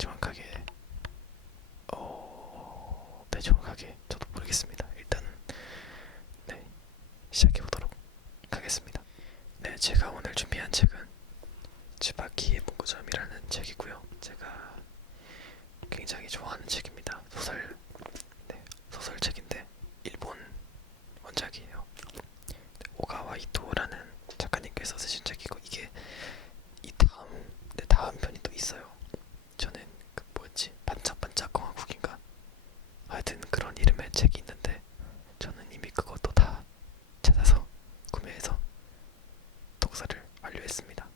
정확하게 네, 정확하게 저도 모르겠습니다. 일단은 네, 시작해 보도록 하겠습니다. 네, 제가 오늘 준비한 책은 츠바키의 문구점이라는 책이고요. 제가 굉장히 좋아하는 책입니다. 네, 소설책인데 일본 원작이에요. 오가와 이토라는 작가님께서 쓰신 책이고, 이게 다음 편이 또 있어요. 저는 그 뭐였지? 반짝반짝 공화국인가? 하여튼 그런 이름의 책이 있는데, 저는 이미 그것도 다 찾아서 구매해서 독서를 완료했습니다.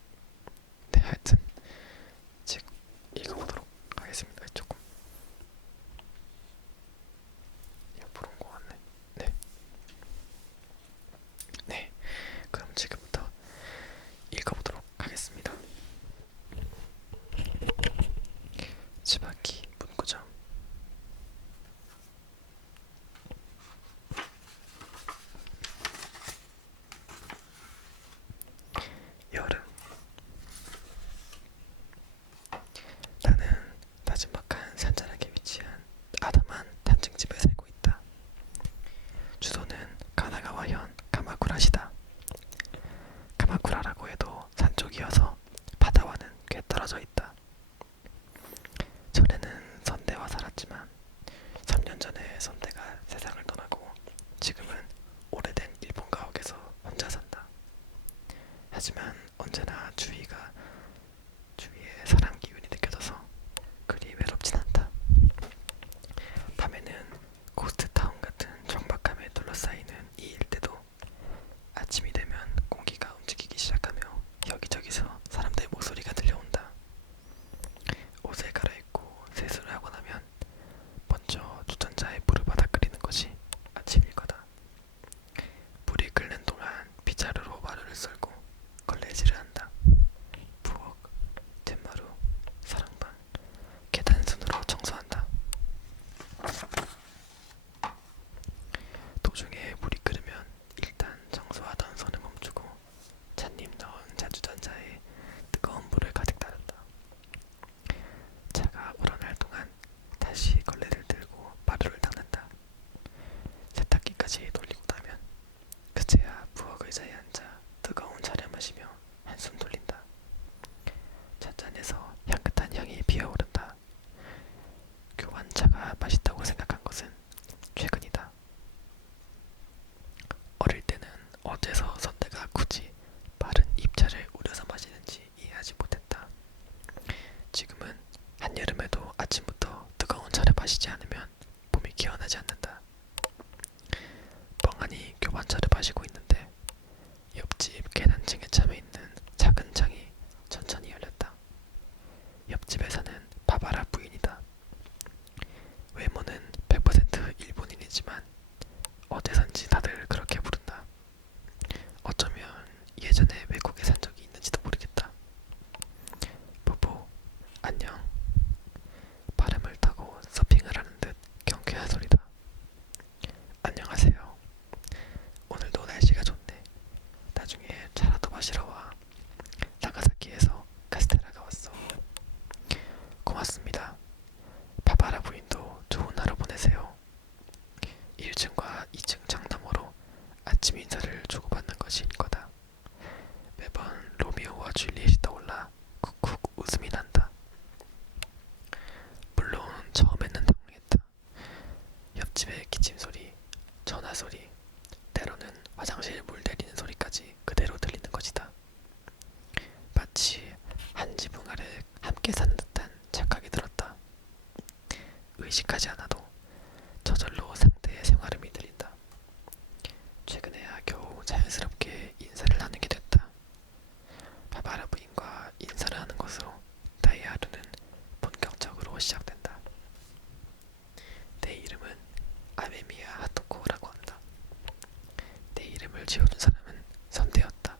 네, 하여튼 책 읽어보도록 하겠습니다. 조금 옆으로 온 것 같네. 네, 네. 그럼 지금부터 읽어보도록 하겠습니다. 츠바키 문구점. 여름. 나는 나지막한 산자락에 위치한 아담한 단층집에 살고 있다. 주소는 가나가와현 가마쿠라시다. 가마쿠라라고 해도 산 쪽이어서 바다와는 꽤 떨어져 있다. 전에는 선대와 살았지만 3년 전에 선대가 세상을 떠나고 지금은 오래된 일본 가옥에서 혼자 산다. 하지만 언제나 주위에 사람 기운이 느껴져서 그리 외롭진 않다. 밤에는 고스트타운 같은 정박함에 둘러싸이는 이 일대도 아침이 되면 공기가 움직이기 시작하며 여기저기서 사람들의 목소리가 들려온다. 옷을 갈아입고 세수를 하고 나면 먼저 주전자에 물을 받아 끓이는 것이 아침 일과다. 불이 끓는 동안 빗자루로 마루를 썰고 걸레질을 한다. 부엌, 뒷마루, 사랑방, 계단 순으로 청소한다. 도중에 물이 끓으면 일단 청소하던 손을 멈추고 찻잎 넣은 자주전자에 뜨거운 물을 가득 따른다. 차가 우러날 동안 다시 걸레를 들고 마루를 닦는다. 세탁기까지 돌리고 나면 그제야 부엌 의자에 앉아 뜨거운 차를 마시며 한숨 돌린다. 찻잔에서 향긋한 향이 피어오른다. 교환차가 맛있다고 생각한 것은 최근이다. 어릴 때는 어째서 선대가 굳이 빠른 입차를 우려서 마시는지 이해하지 못했다. 지금은 한여름에도 아침부터 뜨거운 차를 마시지 않으면 몸이 개운하지 않는다. 멍하니 교환차를 마시고 있는데 옆집 계단층에 참여 있는 작은 창이 천천히 열렸다. 옆집에 사는 바바라 부인이다. 외모는 100% 일본인이지만 어디선지 다들 그렇게 부른다. 어쩌면 예전에 외국에 산 적이 있는지도 모르겠다. 부부, 안녕. 바람을 타고 서핑을 하는 듯 경쾌한 소리다. 안녕하세요. 오늘도 날씨가 좋네. 나중에 차라도 마시러 와. 나가사키에서 카스테라가 왔어. 고맙습니다. 바바라 부인도 좋은 하루 보내세요. 1층과 2층 창너머로 아침 인사를 주고받는 것이 거다. 매번 로미오와 줄리엣이 떠올라 쿡쿡 웃음이 난다. 물론 처음에는 당황했다. 옆집의 기침 소리, 전화 소리, 때로는 화장실 물 내리는 소리까지 그대로 들리는 것이다. 마치 한 지붕 아래 함께 사는 듯한 착각이 들었다. 의식하지 않아도 저절로 상대의 생활음이 들린다. 최근에야 겨우 자연스럽게 인사를 나누게 됐다. 바바라 부인과 인사를 하는 것으로 나의 하루는 본격적으로 시작된다. 내 이름은 아메미야 하토코라고 한다. 내 이름을 지어준 사람은 선대였다.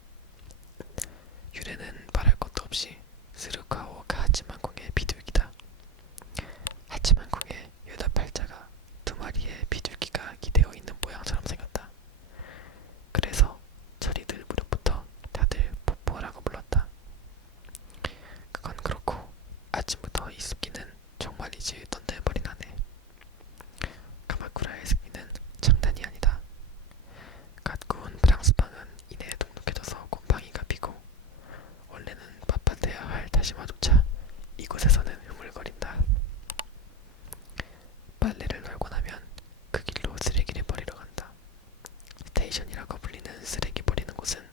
유래는 말할 것도 없이 스루카오가 하치만콩의 비둘기다. 하치만콩의 유다팔자 쓰레기지 던져버린 아내. 카마쿠라의 승리는 장난이 아니다. 갓 구운 프랑스빵은 이내에 눅눅해져서 곰팡이가 피고 원래는 빳빳해야 할 다시마조차 이곳에서는 흐물거린다. 빨래를 널고 나면 그 길로 쓰레기를 버리러 간다. 스테이션이라고 불리는 쓰레기 버리는 곳은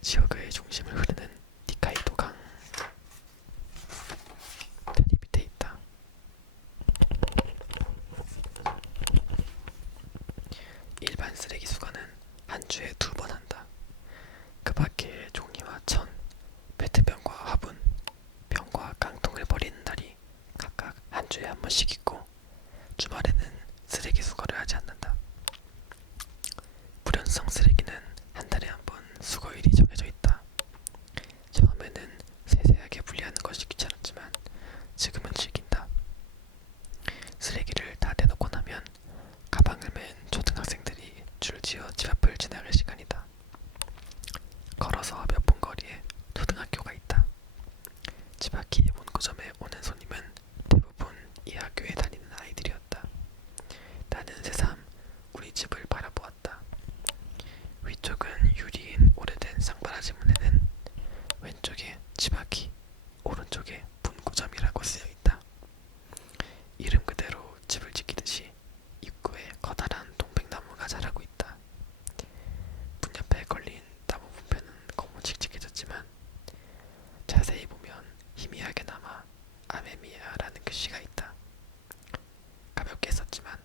지역의 중심을 흐르는 니카이도 강 다리 밑에 있다. 일반 쓰레기 수거는 한 주에 2번 한다. 그 밖에 종이와 천, 페트병과 화분, 병과 깡통을 버리는 날이 각각 한 주에 한 번씩 있고 주말에는 쓰레기 수거를 하지 않는다. 불연성 쓰레기는 한 달에 한 번 수거일이 정해져 있다. 처음에는 세세하게 분리하는 것이 귀찮았지만 지금은 즐긴다. 쓰레기를 다 내놓고 나면 가방을 맨 초등학생들이 줄지어 집 앞을 지나갈 시간이다. 걸어서 몇 분 거리에 초등학교가 있다. 집 앞이 문구점에 오는 손님은 대부분 이 학교에 다니는 아이들이었다. 나는 새삼 우리 집을 바라보았다. 위쪽은 유리인 오래된 쌍바라지 문에는 왼쪽에 지바키, 오른쪽에 문구점이라고 쓰여있다. 이름 그대로 집을 지키듯이 입구에 커다란 동백나무가 자라고 있다. 문 옆에 걸린 나무 분표는 거무칙칙해졌지만 자세히 보면 희미하게나마 아메미야라는 글씨가 있다. 가볍게 썼지만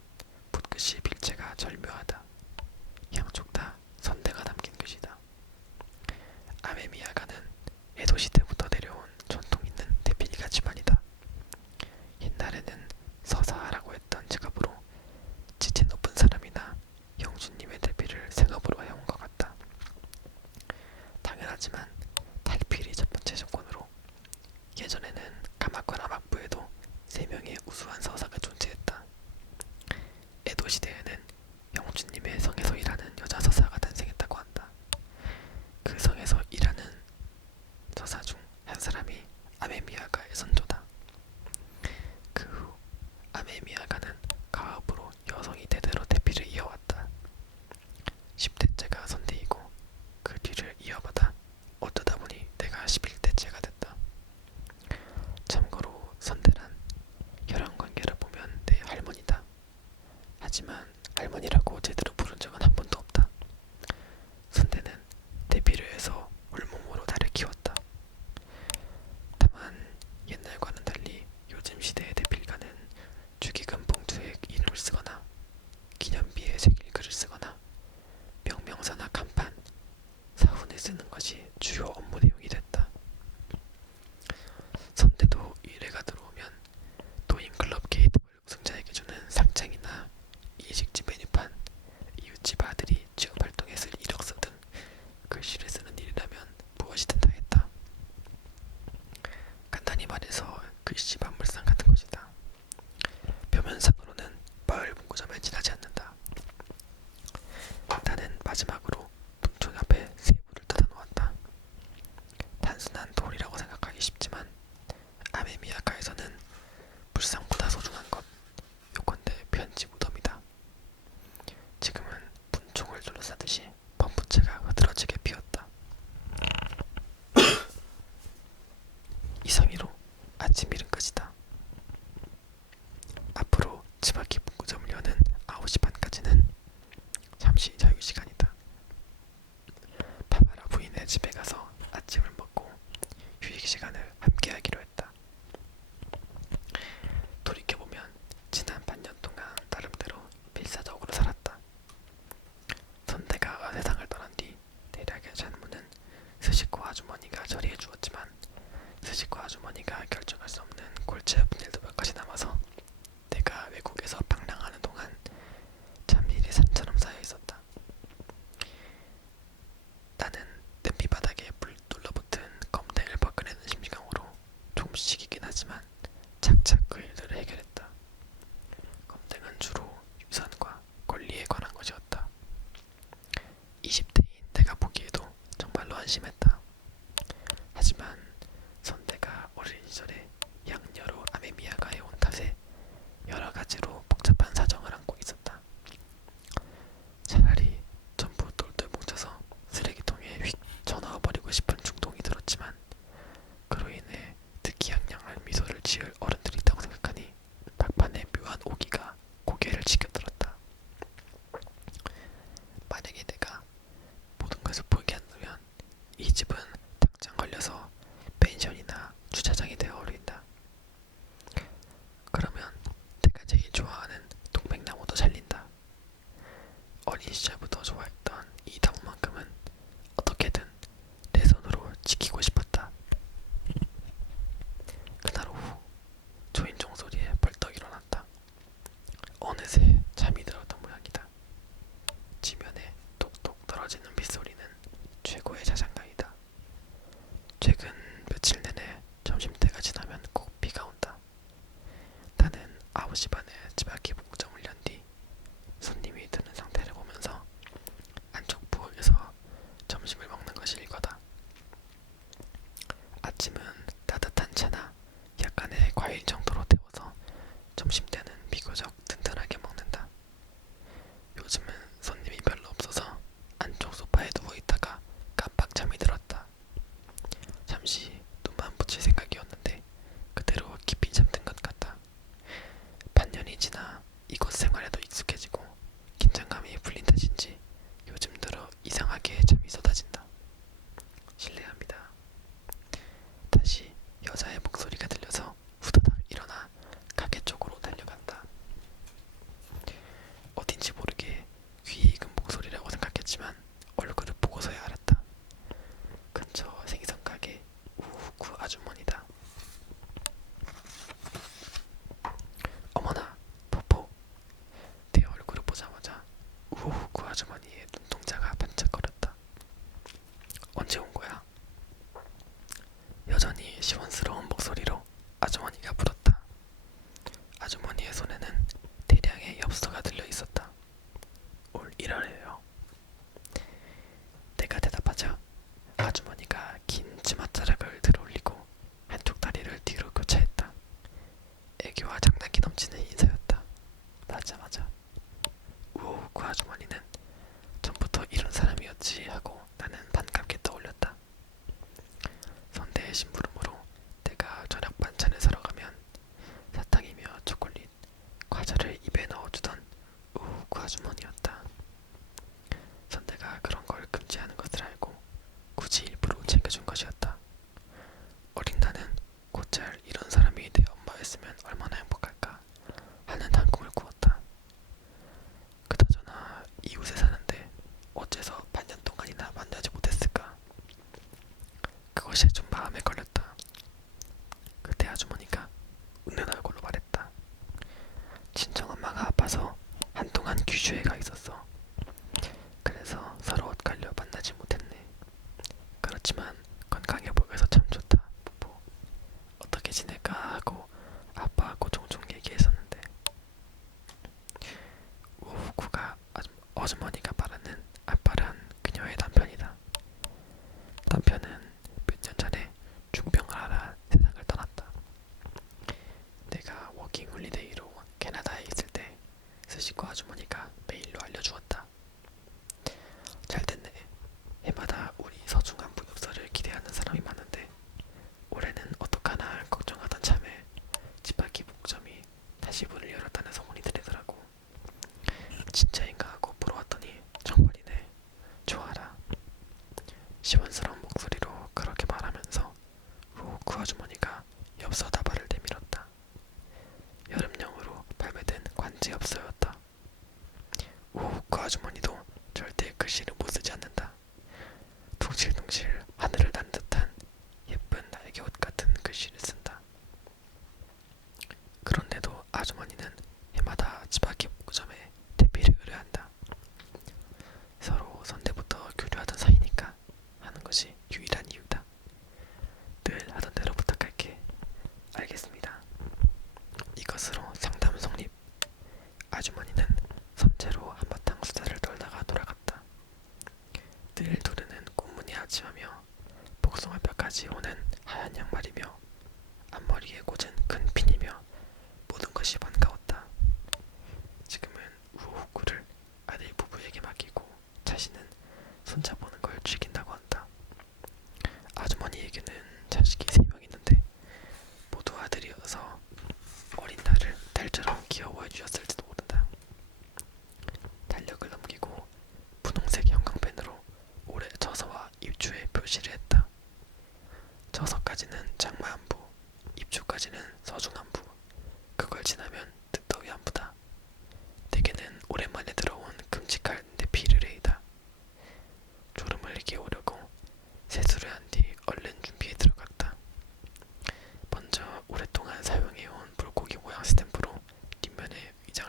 붓글씨 필체가 절묘하다. 양쪽 다 선대가 담긴 글씨다. 아메미야가는 에도 시대부터 내려온 전통 있는 대필가 집안이다. 옛날에는 서사라고 했던 직업으로 지체 높은 사람이나 영주님의 대필을 생업으로 해온 것 같다. 당연하지만 탈필이 첫 번째 조건으로 예전에는 가마쿠라 막부에도 3명의 우수한 서사가 존재했다. 에도 시대에는 영주님의 성에서 일하는 여자 서사가 탄생했다고 한다. 그 성에서 일하는 서사 중 한 사람이 아메미야가의 선조다. 그 후 아메미야가는 가업으로 여성이 대대로 대피를 이어왔다. 10대째가 선대이고 그 뒤를 이어받아 어쩌다 보니 내가 11대째가 됐다. 참고로 선대란 혈연관계를 보면 내 할머니다. 하지만 할머니라고 제대로 부른 적은 한 번도 없다. 선대는 대피를 해서 홀몸으로 나를 키웠다. 다만 옛날과는 달리 요즘 시대의 대필가는 축의금 봉투에 이름을 쓰거나 기념비에 새길 글을 쓰거나 명명사나 간판, 사훈을 쓰는 것이 주요 업무 내용이 됐다. 선대도 일회가 들어오면 도인클럽 게이트볼 우승자에게 주는 상장이나 이직지 메뉴판, 이웃집 아들이 취업활동에 쓸 이력서 등 글씨를 쓰는 일이라면 무엇이든 다 했다. 간단히 말해서 글씨 만물상 같은 것이다. 표면상으로는 마을 문구점을 지나지 않는다. 나는 마지막으로 문총 앞에 세부를 닫아놓았다. 단순한 돌이라고 생각하기 쉽지만 아메미야가에서는 불상보다 소중한 것, 요컨대 편지 무덤이다. 지금은 문총을 둘러싸듯이 범부채가 흐드러지게 피었다. 이상희로 아침 일은 끝이다. 앞으로 지바키 문구점을 여는 9시 반까지는 잠시 자유시간이다. 파바라 부인의 집에 가서 아침을 먹고 휴식시간을 함께하기로 했다. 돌이켜보면 지난 반년 동안 나름대로 필사적으로 살았다. 선대가 6시 반에 집앞에 목점을 연 뒤 손님이 드는 상태를 보면서 안쪽 부엌에서 점심을 먹는 것이 일과다. 아침은 따뜻한 차나 약간의 과일 정도로 때워서 점심때는 비교적 든든하게 먹는다. 요즘은 손님이 별로 없어서 안쪽 소파에 누워있다가 깜빡 잠이 들었다. 잠시 눈만 붙일 생각이었는데 그대로 깊이 잠든 것 같다. 반년이 지나 이곳 생활에도 익숙해지고 긴장감이 풀린 탓인지 요즘 들어 이상하게 잠이 쏟아진다. 실례합니다. 다시 여자의 목소리가 들려서 후다닥 일어나 가게 쪽으로 달려간다. 어딘지 모르게 귀에 익은 목소리라고 생각했지만 얼굴을 보고서야 알았다. 근처 생선 가게 우후쿠 아주머니다. 어머나, 포포. 내 얼굴을 보자마자 우후쿠 아주머니의 눈동자가 반짝거렸다. 언제 온 거야? 여전히 시원스러운 목소리로 아주머니가 물었다. 아주머니의 손에는 대량의 엽서가 들려 있었다. 올 1월에요. 내가 대답하자 아주머니가 긴 치맛자락을 들어올리고 한쪽 다리를 뒤로 교차했다. 애교와 장난기 넘치는 인사였다. 맞아. 우오, 그 아주머니는 전부터 이런 사람이었지 하고 나는 반갑게 떠올렸다. 선대의 심부름으로 내가 저녁 반찬을 사러 가면 사탕이며 초콜릿, 과자를 입에 넣어주던 우우, 그 아주머니였다. 선대가 그런 걸 금지하는 것을 알고 굳이 일부러 챙겨준 것이었다. 어린 나는 곧잘 이런 사람이 내 엄마였으면 얼마나 행복할까 하는 한숨을 꾸었다. 그나저나 이웃에 사는데 어째서 반년 동안이나 만나지 못했을까? 그것이 좀 마음에 걸렸다. 그때 아주머니가 웃는 얼굴로 말했다. 친정엄마가 아파서 한동안 귀주에 가 있었어. 그래서 서로 엇갈려 만나지 못했네. 그렇지만 건강해 보여서 참 좋다, 뽀뽀. 어떻게 지낼까 하고 아빠하고 종종 얘기했었는데. 우후쿠가 아주머니가 말하는 아빠란 그녀의 남편이다. 남편은 몇 년 전에 중병을 앓아 세상을 떠났다. 내가 워킹 홀리데이로 캐나다에 있을 때 스시코 아주머니가 메일로 알려주었다. 잘됐네. 해마다 우리 서중한 부엽서를 기대하는 사람이 많은데 올해는 어떡하나 걱정하던 참에 집밖의 목점이 다시 문을 열었다는 소문이 들리더라고. 진짜인가 하고 물어왔더니 정말이네. 좋아라. 시원스러운 목소리로 그렇게 말하면서 그 아주머니가 엽서 다발을 내밀었다. 여름용으로 발매된 관제 엽서였다. 그 아주머니도 절대 글씨를 못 쓰지 않는다. 둥실둥실 하늘을 난 듯한 예쁜 날개옷 같은 글씨를 쓴다. 그런데도 아주머니는 해마다 집앞의 목점에 대피를 의뢰한다. 서로 선대부터 교류하던 사이니까 하는 것이 유일한 이유다. 늘 하던 대로 부탁할게. 알겠습니다. 이것으로 상담 성립. 아주머니는 선체로 한바탕 수다를 떨다가 돌아갔다. 늘 두르는 꽃무늬 아치마며 복숭아뼈까지 오는 하얀 양말이며 앞머리에 꽂은 큰 핀이며 모든 것이 반가웠다. 지금은 우후후쿠를 아들 부부에게 맡기고 자신은 손자보는 걸 즐긴다고 한다. 아주머니에게는 자식이 3명 있는데 모두 아들이어서 어린 나를 달처럼 귀여워해 주셨을지도 모른다. 달력을 넘기고 분홍색 형광펜으로 올해 저서와 입주의 표시를 했다. 저서까지는 장마 안부, 입주까지는 서중 안부, 그걸 지나면 뜻더위 안부다. 내게는 오랜만에 들어온 끔찍한 내피르레이다. 졸음을 깨우려고 세수를 한 뒤 얼른 준비에 들어갔다. 먼저 오랫동안 사용해온 물고기 모양 스탬프로 뒷면에 위장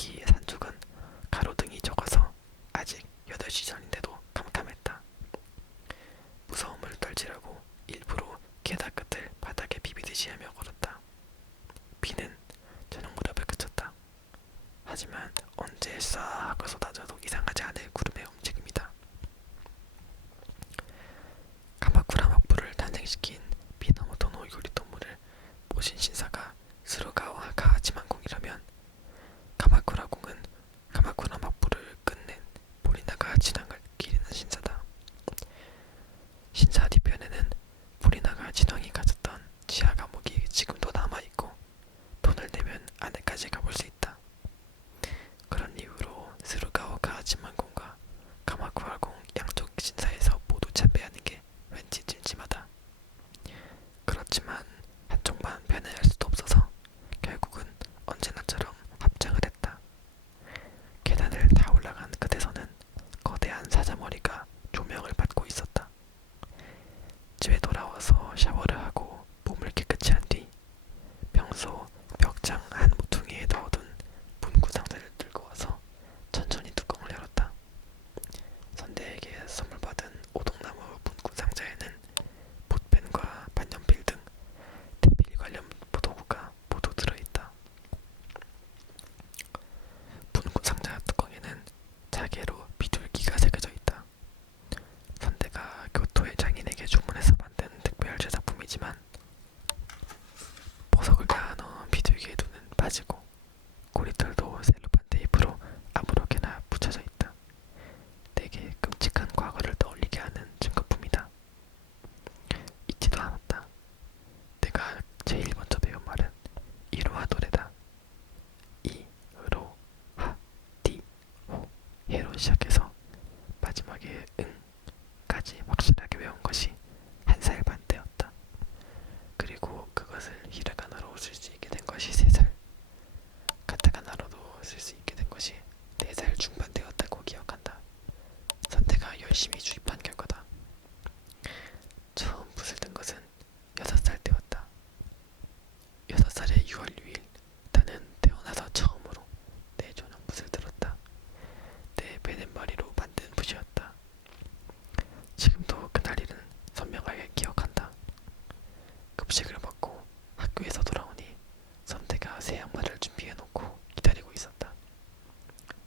특히 산쪽은 가로등이 적어서 아직 8시 전인데도 캄캄했다. 무서움을 떨치려고 일부러 계단 끝을 바닥에 비비듯이 하며 걸었다. 비는 저녁 무렵에 그쳤다. 하지만 언제 쏴 하고 쏟아져도 이상하지 않을 구름의 움직임이다. 가마쿠라 막부를 탄생시킨 미나모토노 요리토모를 모신 신사가 스루가와 가하치만궁이라면 가마쿠라 궁은 가마쿠라 막부를 끝낸 모리나가 진왕을 기리는 신사다. 신사 뒤편에는 모리나가 진왕이 가졌던 지하 감옥이 지금도 남아있고 돈을 내면 안에까지 가볼 수 있다. 그런 이유로 스루가와 가하치만궁과 가마쿠라궁 양쪽 신사에서 모두 참배하는 게 왠지 찜찜하다. 그렇지만 한쪽만 편애할 수도 없어서 결국은 언제나처럼 합장을 했다. 계단을 다 올라간 끝에서는 거대한 사자머리가 조명을 받고 있었다. 집에 돌아와서 샤워를 하고 몸을 깨끗이 한 뒤 평소 벽장 한 모퉁이에 넣어둔 문구 상자를 들고 와서 천천히 뚜껑을 열었다. 선대에게 선물 받은 오동나무 문구 상자에는 붓펜과 반연필 등 대필 관련 도구가 모두 들어있다. 문구 상자 뚜껑에는 자개로 비둘기가 새겨져 있다. 선대가 교토의 장인에게 주문해서 만든 특별 제작품이지만 보석을 다 넣은 비둘기의 눈은 빠지고 꼬리털도 셀로판 테이프로 아무렇게나 붙여져 있다. 되게 끔찍한 과거를 떠올리게 하는 증거품이다. 잊지도 않았다. 내가 제일 먼저 배운 말은 이로하 노래다. 이로 하 디 호 해로 시작해서 마지막에 응까지 확실하게 외운 것이 1살 반 때였다. 그리고 그것을 히라가나로 쓸 수 있게 된 것이 3살, 카타카나로도 쓸 수 있게 된 것이 4살 중반 되었다고 기억한다. 선대가 열심히 주입한 결과다. 처음 붓을 든 것은 6살 때였다. 6살의 6월 6일 나는 태어나서 처음으로 내 조명붓을 들었다. 내 베넷머리로 만든 붓이었다. 지금도 그날 일은 선명하게 기억한다. 급식을 먹고 학교에서 돌아오니 선태가 새 양말을 준비해놓고 기다리고 있었다.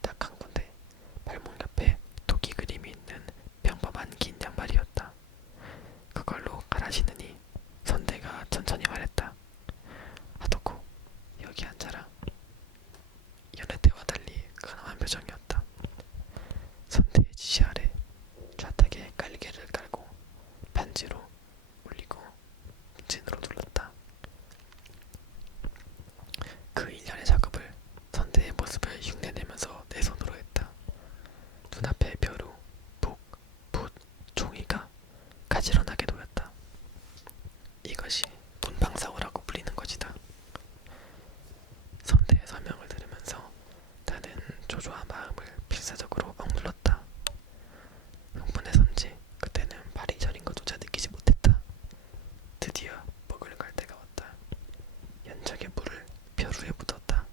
딱 한 군데 발목 옆에 토끼 그림이 있는 평범한 긴 양말이었다. 그걸로 갈아 신으니 선태가 천천히 말했다. 하토코, 여기 앉아라. 여느 때와 달리 근엄한 표정이었다. 선태의 지시 아래 좌탁에 깔개를 깔고 반지로 올리고 문진으로 눌렀다. 그 일련의 작업을 선대의 모습을 흉내내면서 내 손으로 했다. 눈앞에 벼루, 북, 붓, 종이가 가지런하게 놓였다. 이것이 문방사오라고 불리는 것이다. 선대의 설명을 들으면서 나는 조조한 마음을 필사적으로 억눌렀다. 흥분해서인지 그때는 발이 저린 것조차 느끼지 못했다. 드디어 먹을 갈 때가 왔다. 연적의 물을 벼루에 묻었다.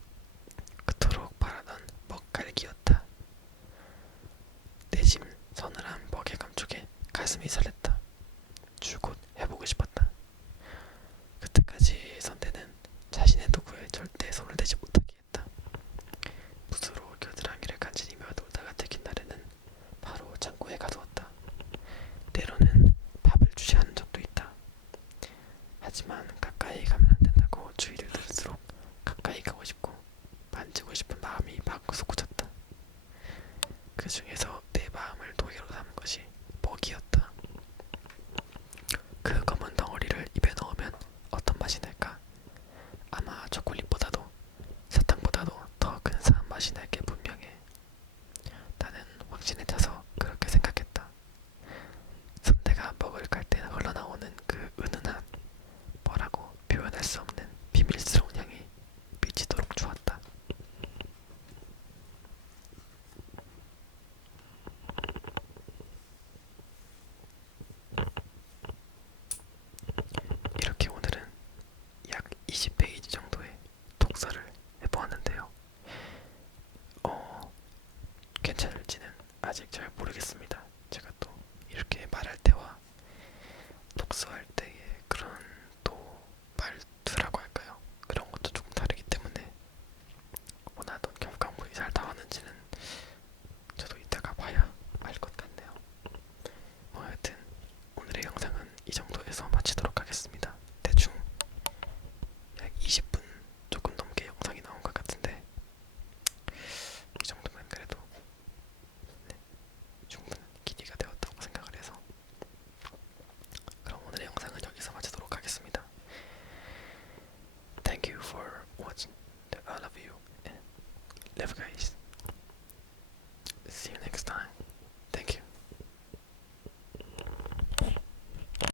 그토록 바라던 먹갈기였다. 내짐 서늘한 먹의 감촉에 가슴이 설렜다. 줄곧 해보고 싶었다. 그때까지 선대는 자신의 도구에 절대 손을 대지 못하게 했다. 붓으로 겨드랑이를 간지리며 놀다가 들킨 날에는 바로 창고에 가두었다. 때로는 밥을 주시하는 적도 있다. 하지만 가까이 가면 안 된다고 주의를 들을수록 가까이 가고 싶고 만지고 싶은 마음이 마음껏 솟구쳤다. 그 중에서 내 마음을 도개로 삼은 것이 먹이었다. 괜찮을지는 아직 잘 모르겠습니다. 제가 또 이렇게 말할 때와 독서할 때의 그런 또 말투라고 할까요? 그런 것도 조금 다르기 때문에 원하던 결과물이 잘 나왔는지는 저도 이따가 봐야 알 것 같네요. 뭐 하여튼 오늘의 영상은 이 정도에서 마치도록 하겠습니다. 대충 약 20분 조금 넘게 영상이 나온 것 같은데 이 정도면 그래도 네, 충분한 길이가 되었다고 생각을 해서 그럼 오늘의 영상은 여기서 마치도록 하겠습니다. Thank you for watching, all of you, and love guys.